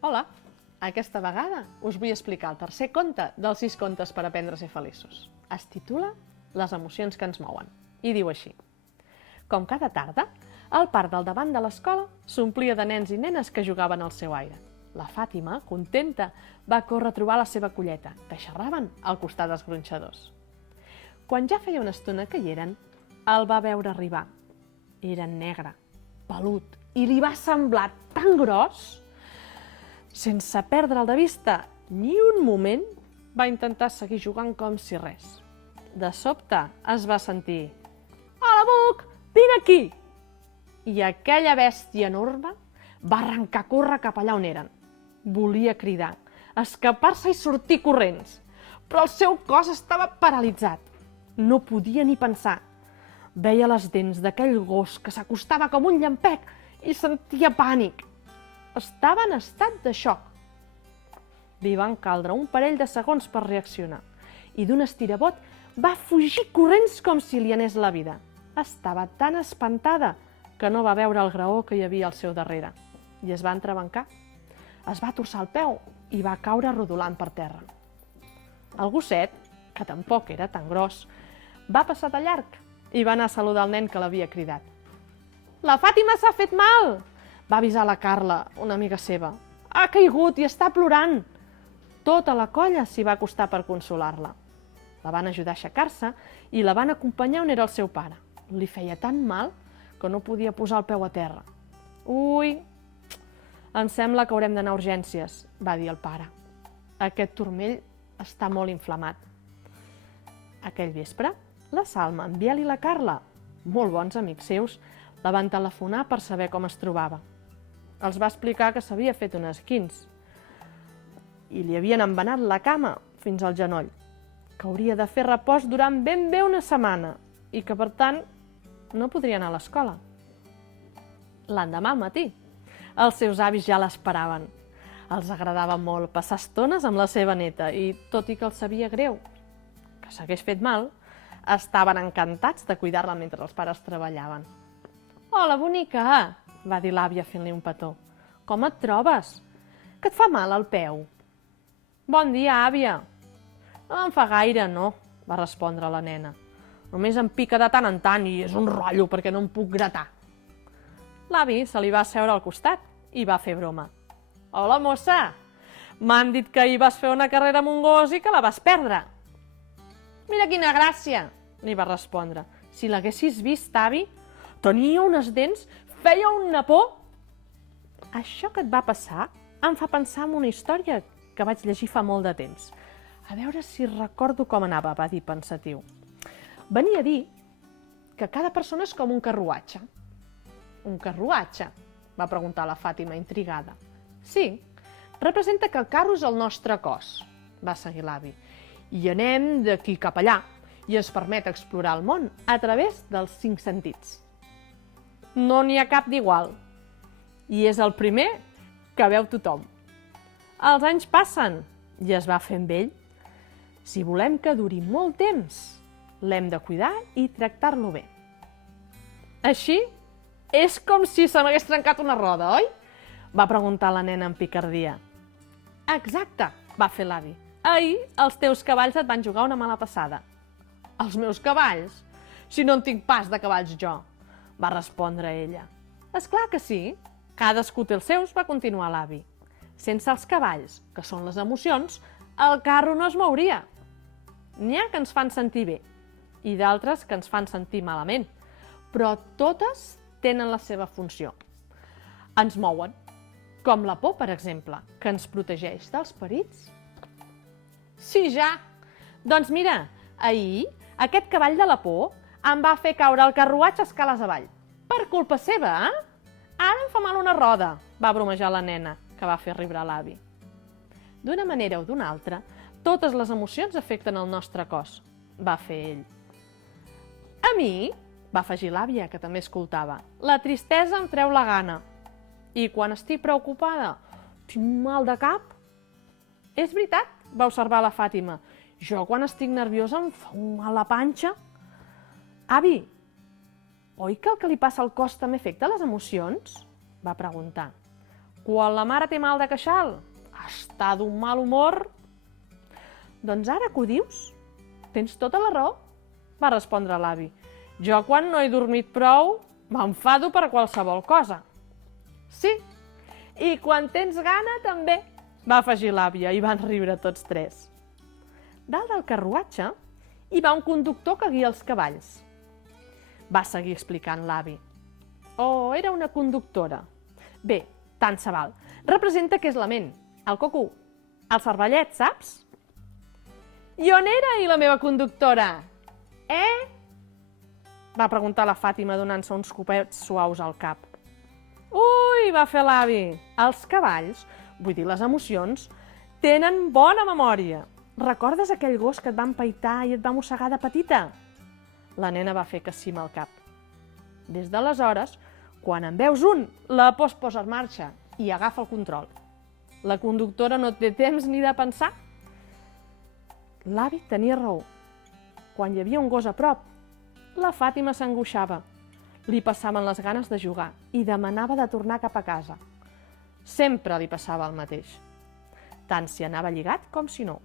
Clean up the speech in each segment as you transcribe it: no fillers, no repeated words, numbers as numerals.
Hola! Aquesta vegada us vull explicar el tercer conte dels 6 contes per aprendre a ser feliços. Es titula Les emocions que ens mouen i diu així. Com cada tarda, el parc del davant de l'escola s'omplia de nens i nenes que jugaven al seu aire. La Fàtima, contenta, va córrer a trobar la seva colleta, que xerraven al costat dels gronxadors. Quan ja feia una estona que hi eren, el va veure arribar. Era negre, pelut, i li va semblar tan gros. Sense perdre'l de vista ni un moment, va intentar seguir jugant com si res. De sobte es va sentir «Hola, Buc! Vine aquí!» I aquella bèstia enorme va arrencar a córrer cap allà on eren. Volia cridar, escapar-se i sortir corrents, però el seu cos estava paralitzat. No podia ni pensar. Veia les dents d'aquell gos que s'acostava com un llampec i sentia pànic. Estava en estat de xoc. Li van caldre un parell de segons per reaccionar i d'un estirabot va fugir corrents com si li anés la vida. Estava tan espantada que no va veure el graó que hi havia al seu darrere i es va entrebancar. Es va torçar el peu i va caure rodolant per terra. El gosset, que tampoc era tan gros, va passar de llarg i va anar a saludar el nen que l'havia cridat. «La Fàtima s'ha fet mal!» va avisar la Carla, una amiga seva. «Ha caigut i està plorant!» Tota la colla s'hi va acostar per consolar-la. La van ajudar a aixecar-se i la van acompanyar on era el seu pare. Li feia tan mal que no podia posar el peu a terra. «Ui, em sembla que haurem d'anar a urgències», va dir el pare. «Aquest turmell està molt inflamat». Aquell vespre, la Salma, en Biel i la Carla, molt bons amics seus, la van telefonar per saber com es trobava. Els va explicar que s'havia fet un esquinç i li havien embenat la cama fins al genoll, que hauria de fer repòs durant ben bé una setmana i que, per tant, no podria anar a l'escola. L'endemà al matí, els seus avis ja l'esperaven. Els agradava molt passar estones amb la seva neta i, tot i que els sabia greu que s'hagués fet mal, estaven encantats de cuidar-la mentre els pares treballaven. «Hola, bonica!» va dir l'àvia fent-li un petó. «Com et trobes? Que et fa mal al peu?» «Bon dia, àvia!» «No em fa gaire, no», va respondre la nena. «Només em pica de tant en tant i és un rotllo perquè no em puc gratar». L'avi se li va asseure al costat i va fer broma. «Hola, mossa! M'han dit que ahir vas fer una carrera amb un gos i que la vas perdre». «Mira quina gràcia!» li va respondre. «Si l'haguessis vist, avi, tenia unes dents, feia un napó». Això que et va passar em fa pensar en una història que vaig llegir fa molt de temps. A veure si recordo com anava, va dir pensatiu. Venia a dir que cada persona és com un carruatge. «Un carruatge?», va preguntar la Fàtima, intrigada. «Sí, representa que el carro és el nostre cos», va seguir l'avi. «I anem d'aquí cap allà i ens permet explorar el món a través dels 5 sentits. No n'hi ha cap d'igual. I és el primer que veu tothom. Els anys passen i es va fent vell. Si volem que duri molt temps, l'hem de cuidar i tractar-lo bé». «Així? És com si se m'hagués trencat una roda, oi?», va preguntar la nena amb picardia. «Exacte», va fer l'avi. «Ahir els teus cavalls et van jugar una mala passada». «Els meus cavalls? Si no en tinc pas de cavalls jo», va respondre ella. «És clar que sí, cadascú té els seus», va continuar l'avi. «Sense els cavalls, que són les emocions, el carro no es mouria. N'hi ha que ens fan sentir bé i d'altres que ens fan sentir malament, però totes tenen la seva funció. Ens mouen, com la por, per exemple, que ens protegeix dels perills». «Sí, ja! Doncs mira, ahir aquest cavall de la por em va fer caure el carruatge escales avall. Per culpa seva, eh? Ara em fa mal una roda», va bromejar la nena, que va fer riure l'avi. «D'una manera o d'una altra, totes les emocions afecten el nostre cos», va fer ell. «A mi», va afegir l'àvia, que també escoltava, «la tristesa em treu la gana. I quan estic preocupada, tinc mal de cap». «És veritat», va observar la Fàtima. «Jo quan estic nerviosa em fa un mal a la panxa». «Avi, oi que el que li passa al cos també afecta les emocions?», va preguntar. Quan la mare té mal de queixal, està d'un mal humor. Doncs ara que ho dius, tens tota la raó, va respondre l'avi. Jo quan no he dormit prou, m'enfado per qualsevol cosa. Sí, i quan tens gana també, va afegir l'àvia i van riure tots tres. Dalt del carruatge hi va un conductor que guia els cavalls. Va seguir explicant l'avi. Oh, era una conductora. Bé, tant se val. Representa que és la ment, el coco, el cervellet, saps? I on era la meva conductora? Va preguntar la Fàtima donant-se uns copets suaus al cap. Ui, va fer l'avi. Els cavalls, vull dir les emocions, tenen bona memòria. Recordes aquell gos que et va empaitar i et va mossegar de petita? La nena va fer que sí amb el cap. Des d'aleshores, quan en veus un, la pots posar en marxa i agafa el control. La conductora no té temps ni de pensar. L'avi tenia raó. Quan hi havia un gos a prop, la Fàtima s'angoixava. Li passaven les ganes de jugar i demanava de tornar cap a casa. Sempre li passava el mateix. Tant si anava lligat com si no.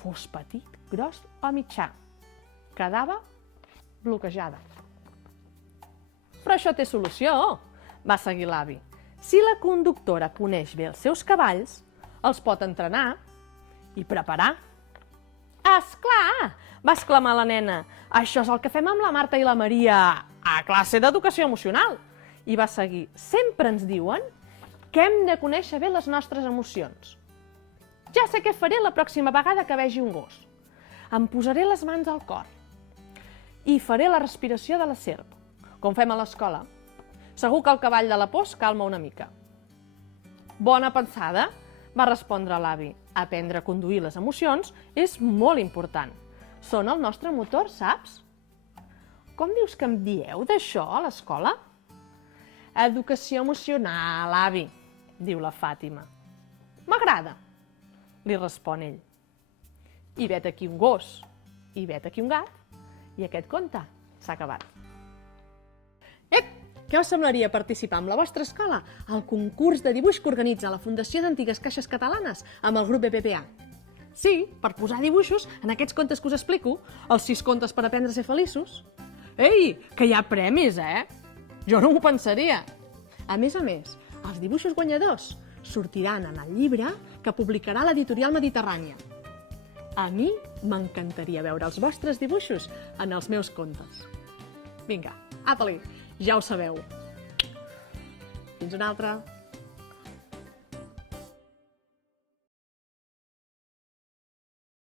Fos petit, gros o mitjà. Quedava bloquejada. Però això té solució, va seguir l'avi. Si la conductora coneix bé els seus cavalls, els pot entrenar i preparar. Esclar, va exclamar la nena. Això és el que fem amb la Marta i la Maria a classe d'educació emocional. I va seguir. Sempre ens diuen que hem de conèixer bé les nostres emocions. Ja sé què faré la pròxima vegada que vegi un gos. Em posaré les mans al cor i faré la respiració de la serp, com fem a l'escola. Segur que el cavall de la por es calma una mica. Bona pensada, va respondre l'avi. Aprendre a conduir les emocions és molt important. Són el nostre motor, saps? Com dius que em dieu d'això a l'escola? Educació emocional, avi, diu la Fàtima. M'agrada, li respon ell. I vet aquí un gos, i vet aquí un gat, i aquest conte s'ha acabat. Què us semblaria participar amb la vostra escola al concurs de dibuix que organitza la Fundació d'Antigues Caixes Catalanes amb el grup BPPA? Sí, per posar dibuixos en aquests contes que us explico, els 6 contes per aprendre a ser feliços. Ei, que hi ha premis, Jo no m'ho pensaria. A més, els dibuixos guanyadors sortiran en el llibre que publicarà l'editorial Mediterrània. A mi m'encantaria veure els vostres dibuixos en els meus contes. Vinga, apa-li, ja ho sabeu. Fins una altra.